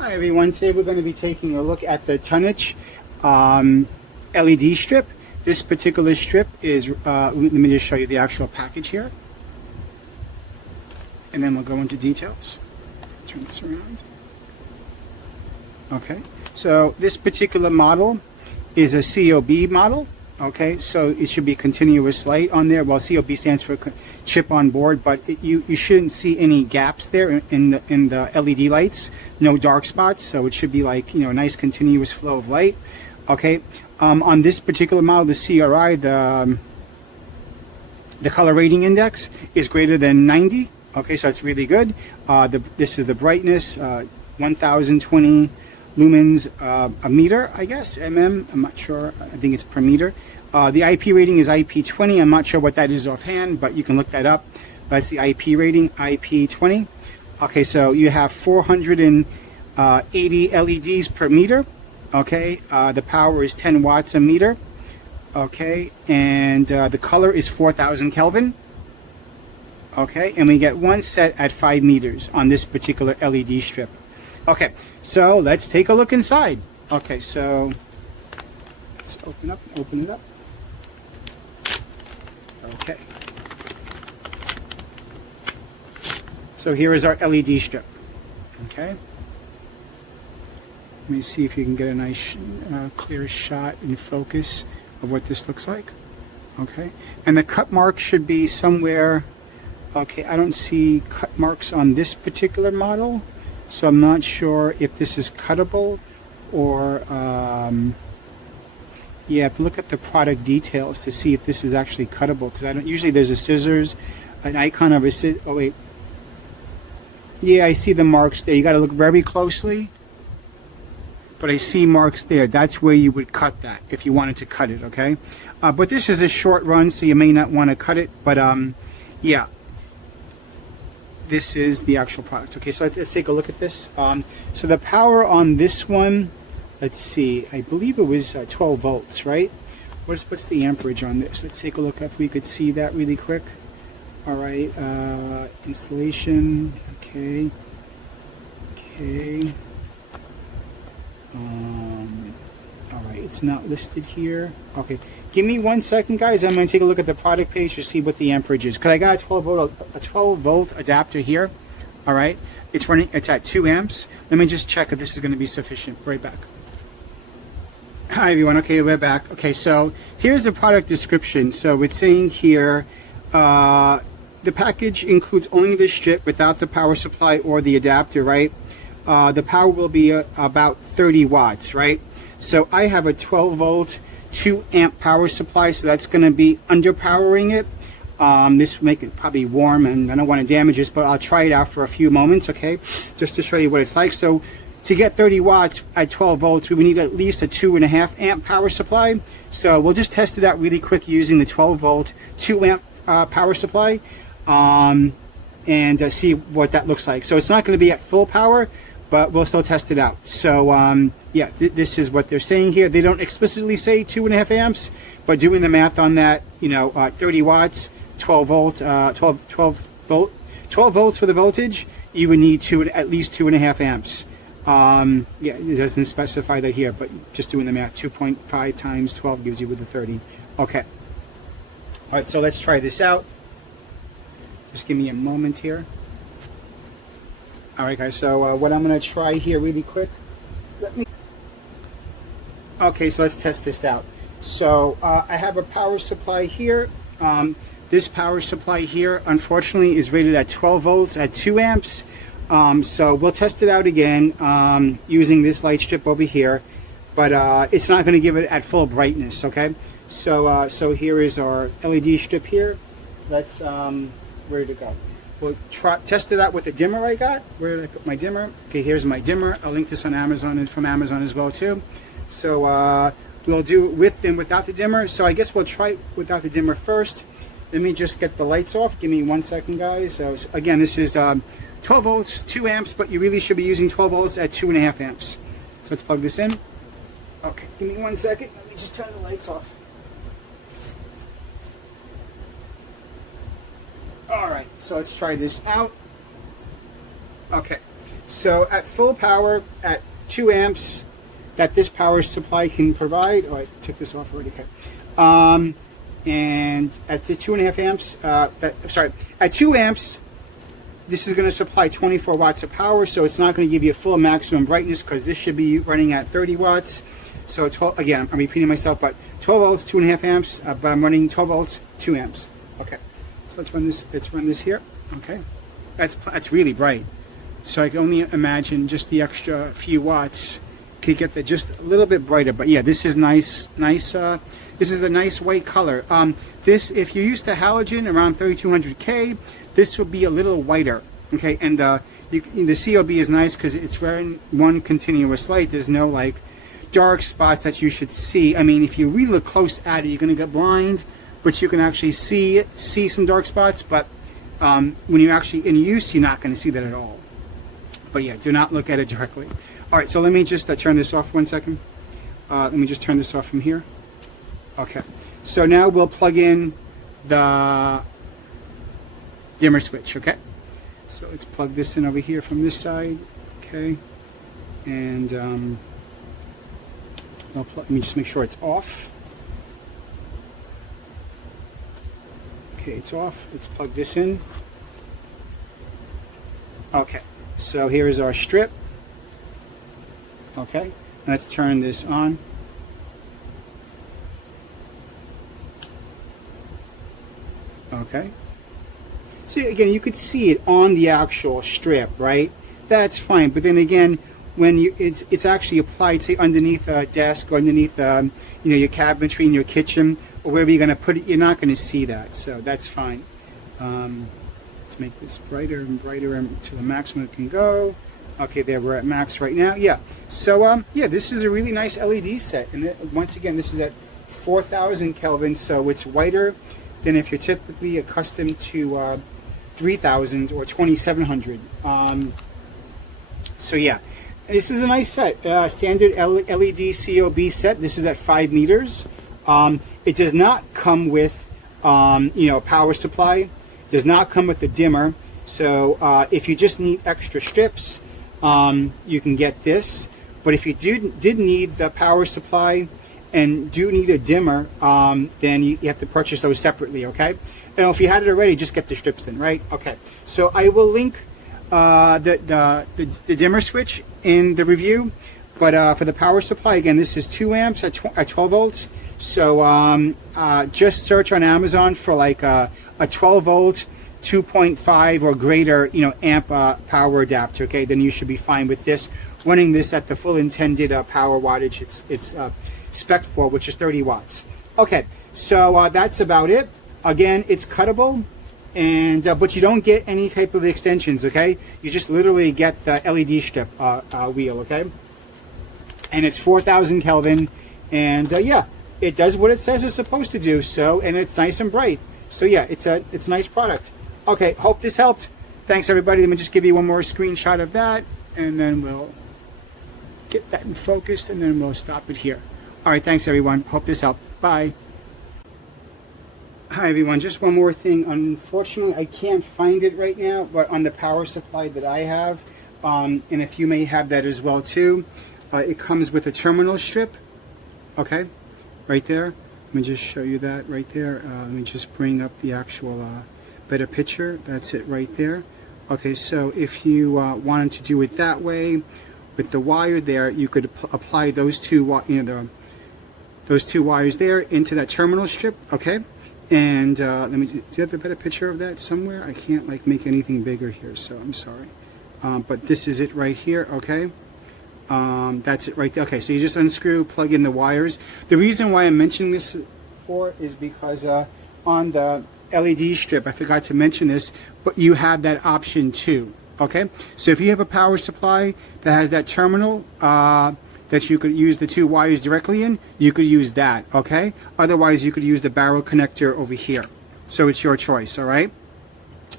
Hi everyone, today we're going to be taking a look at the TUNICHX LED strip. This particular strip is, let me just show you the actual package here. And then we'll go into details. Turn this around. Okay, so this particular model is a COB model. Okay, so it should be continuous light on there. Well, COB stands for chip on board, but you shouldn't see any gaps there in the LED lights. No dark spots, so it should be like, you know, a nice continuous flow of light. Okay, on this particular model, the CRI, the color rating index is greater than 90. Okay, so it's really good. This is the brightness, 1020 lumens a meter, I guess, mm. I'm not sure. I think it's per meter. The IP rating is IP20. I'm not sure what that is offhand, but you can look that up. That's the IP rating, IP20. Okay, so you have 480 LEDs per meter. Okay, the power is 10 watts a meter. Okay, and the color is 4000 Kelvin. Okay, and we get one set at 5 meters on this particular LED strip. Okay, so let's take a look inside. Okay, so let's open it up. Okay. So here is our LED strip. Okay. Let me see if you can get a nice clear shot in focus of what this looks like. Okay, and the cut mark should be somewhere. Okay, I don't see cut marks on this particular model. So I'm not sure if this is cuttable or, yeah, I have to look at the product details to see if this is actually cuttable, because I don't, usually there's a scissors, an icon of a scissors. Oh wait, yeah, I see the marks there. You got to look very closely, but I see marks there. That's where you would cut that if you wanted to cut it, okay? But this is a short run, so you may not want to cut it, but yeah. This is the actual product. Okay, so let's take a look at this. So the power on this one, let's see, I believe it was 12 volts, right? What's the amperage on this? Let's take a look if we could see that really quick. All right, installation, okay. All right, it's not listed here. Okay, give me 1 second, guys. I'm going to take a look at the product page to see what the amperage is, because I got a 12 volt adapter here. All right, it's at 2 amps. Let me just check if this is going to be sufficient. Right back. Hi everyone. Okay, we're back. Okay, so here's the product description. So it's saying here, the package includes only the strip without the power supply or the adapter, right? The power will be about 30 watts, right? So I have a 12 volt, 2 amp power supply, so that's going to be underpowering it. This will make it probably warm, and I don't want to damage this, but I'll try it out for a few moments, okay? Just to show you what it's like. So to get 30 watts at 12 volts, we would need at least a 2.5 amp power supply. So we'll just test it out really quick using the 12 volt, 2 amp power supply, and see what that looks like. So it's not going to be at full power, but we'll still test it out. So yeah, this is what they're saying here. They don't explicitly say 2.5 amps, but doing the math on that, you know, 30 watts, 12 volts for the voltage, you would need at least 2.5 amps. Yeah, it doesn't specify that here, but just doing the math, 2.5 times 12 gives you with the 30. Okay. All right, so let's try this out. Just give me a moment here. All right, guys, so what I'm going to try here really quick. Okay, so let's test this out. So I have a power supply here. This power supply here, unfortunately, is rated at 12 volts at 2 amps. So we'll test it out again using this light strip over here, but it's not going to give it at full brightness, okay? So so here is our LED strip here. Let's, where did it go? We'll test it out with the dimmer I got. Where did I put my dimmer? Okay, here's my dimmer. I'll link this on Amazon and from Amazon as well too. So we'll do it with and without the dimmer. So I guess we'll try it without the dimmer first. Let me just get the lights off. Give me 1 second, guys. So again, this is 12 volts, 2 amps, but you really should be using 12 volts at 2.5 amps. So let's plug this in. Okay, give me 1 second. Let me just turn the lights off. All right, so let's try this out. Okay, So at full power, at 2 amps that this power supply can provide, oh, I took this off already, okay. And at the 2.5 amps, at 2 amps, this is going to supply 24 watts of power, so it's not going to give you full maximum brightness because this should be running at 30 watts. So 12, again, I'm repeating myself, but 12 volts, 2.5 amps, but I'm running 12 volts, 2 amps. Okay, so let's run this here. Okay, that's really bright. So I can only imagine just the extra few watts could get that just a little bit brighter. But yeah, this is nice. This is a nice white color. This, if you're used to halogen around 3200K, this will be a little whiter. Okay, and the COB is nice because it's very one continuous light. There's no like dark spots that you should see. I mean, if you really look close at it, you're gonna get blind, but you can actually see some dark spots. But when you're actually in use, you're not gonna see that at all. But yeah, do not look at it directly. All right, so let me just turn this off 1 second. Let me just turn this off from here. Okay, so now we'll plug in the dimmer switch, okay? So let's plug this in over here from this side, okay? And let me just make sure it's off. Okay, it's off. Let's plug this in. Okay, so here is our strip. Okay, let's turn this on. Okay. See, again, you could see it on the actual strip, right? That's fine. But then again, when it's actually applied, say, underneath a desk or underneath, your cabinetry in your kitchen or wherever you're going to put it, you're not going to see that. So that's fine. Let's make this brighter and brighter to the maximum it can go. Okay, there, we're at max right now. Yeah. So, yeah, this is a really nice LED set. And once again, this is at 4,000 Kelvin, so it's whiter than if you're typically accustomed to 3,000 or 2,700. So, yeah, this is a nice set. Standard LED COB set. This is at 5 meters. It does not come with, power supply. Does not come with a dimmer. So if you just need extra strips, you can get this. But if you did need the power supply and do need a dimmer, then you have to purchase those separately, okay? And if you had it already, just get the strips in, right? Okay, so I will link the dimmer switch in the review. But for the power supply, again, this is 2 amps at 12 volts. So just search on Amazon for like a 12 volt 2.5 or greater, amp power adapter. Okay, then you should be fine with this. Running this at the full intended power wattage it's spec for, which is 30 watts. Okay, so that's about it. Again, it's cuttable, and but you don't get any type of extensions. Okay, you just literally get the LED strip wheel. Okay, and it's 4,000 Kelvin, and yeah, it does what it says it's supposed to do. So, and it's nice and bright. So yeah, it's a nice product. Okay, hope this helped. Thanks everybody. Let me just give you one more screenshot of that, and then we'll get that in focus, and then we'll stop it here. All right, thanks everyone. Hope this helped. Bye. Hi everyone, just one more thing. Unfortunately, I can't find it right now, but on the power supply that I have, and if you may have that as well too, it comes with a terminal strip. Okay, right there. Let me just show you that right there. Let me just bring up the actual better picture. That's it right there. Okay, so if you wanted to do it that way, with the wire there, you could apply those two wires there into that terminal strip. Okay, and let me. Do you have a better picture of that somewhere? I can't like make anything bigger here, so I'm sorry. But this is it right here. Okay. That's it right there. Okay, so you just unscrew, plug in the wires. The reason why I'm mentioning this is because on the LED strip, I forgot to mention this, but you have that option too. Okay, so if you have a power supply that has that terminal that you could use the 2 wires directly in, you could use that. Okay, otherwise you could use the barrel connector over here. So it's your choice. All right.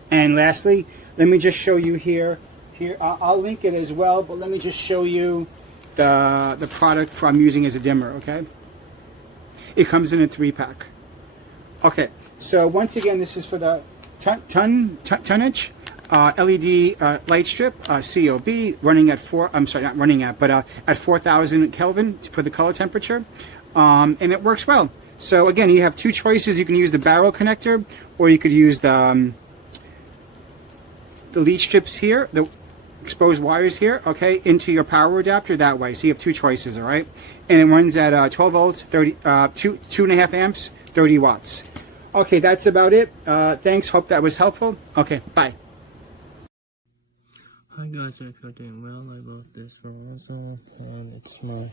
And lastly, let me just show you here. I'll link it as well, but let me just show you the product I'm using as a dimmer. Okay, it comes in a 3-pack. Okay, so once again, this is for the TUNICHX. LED light strip, COB, running at at 4,000 Kelvin for the color temperature, and it works well. So again, you have two choices. You can use the barrel connector, or you could use the lead strips here, the exposed wires here, okay, into your power adapter that way. So you have two choices, all right? And it runs at 12 volts, 2.5 amps, 30 watts. Okay, that's about it. Thanks. Hope that was helpful. Okay, bye. Hi guys, I hope you're doing well. I bought this from Amazon and it's my,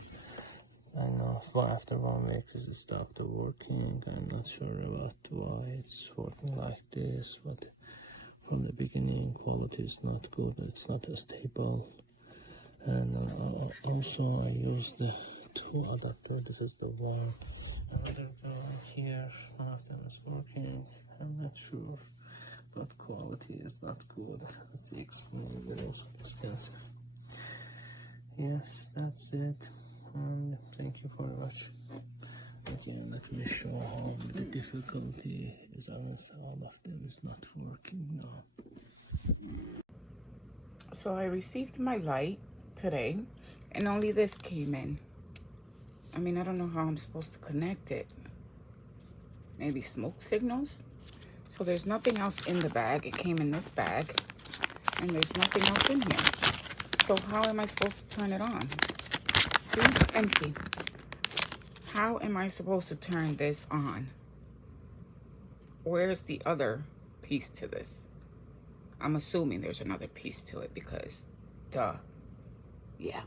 I don't know, after 1 week it stopped working. I'm not sure about why it's working like this, but from the beginning quality is not good, it's not stable. And also I used the two adapters. This is the one, another one here. One of them is working, I'm not sure, but quality is not good. As the expensive, it is expensive. Yes, that's it, and thank you for watching. Again, let me show how the difficulty is on all of them is not working now. So I received my light today and only this came in. I mean, I don't know how I'm supposed to connect it. Maybe smoke signals? So there's nothing else in the bag. It came in this bag and there's nothing else in here. So how am I supposed to turn it on? See, empty. How am I supposed to turn this on? Where's the other piece to this? I'm assuming there's another piece to it because, duh. Yeah.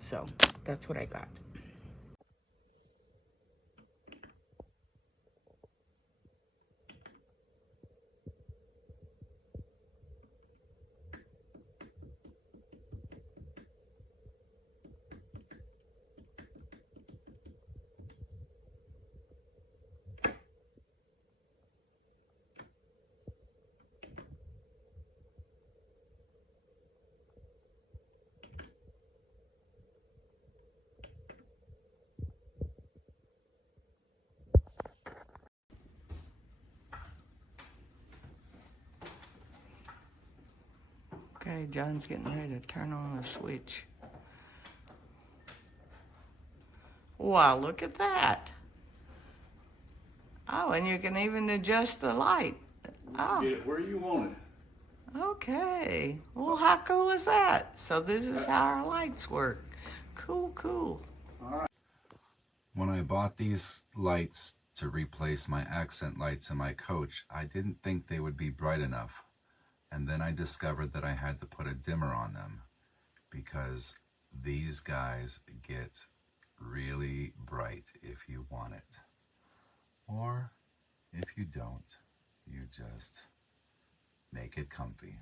So, that's what I got. Okay, John's getting ready to turn on the switch. Wow, look at that. Oh, and you can even adjust the light. Oh. Get it where you want it. Okay. Well, how cool is that? So this is how our lights work. Cool, cool. All right. When I bought these lights to replace my accent lights in my coach, I didn't think they would be bright enough. And then I discovered that I had to put a dimmer on them because these guys get really bright if you want it. Or if you don't, you just make it comfy.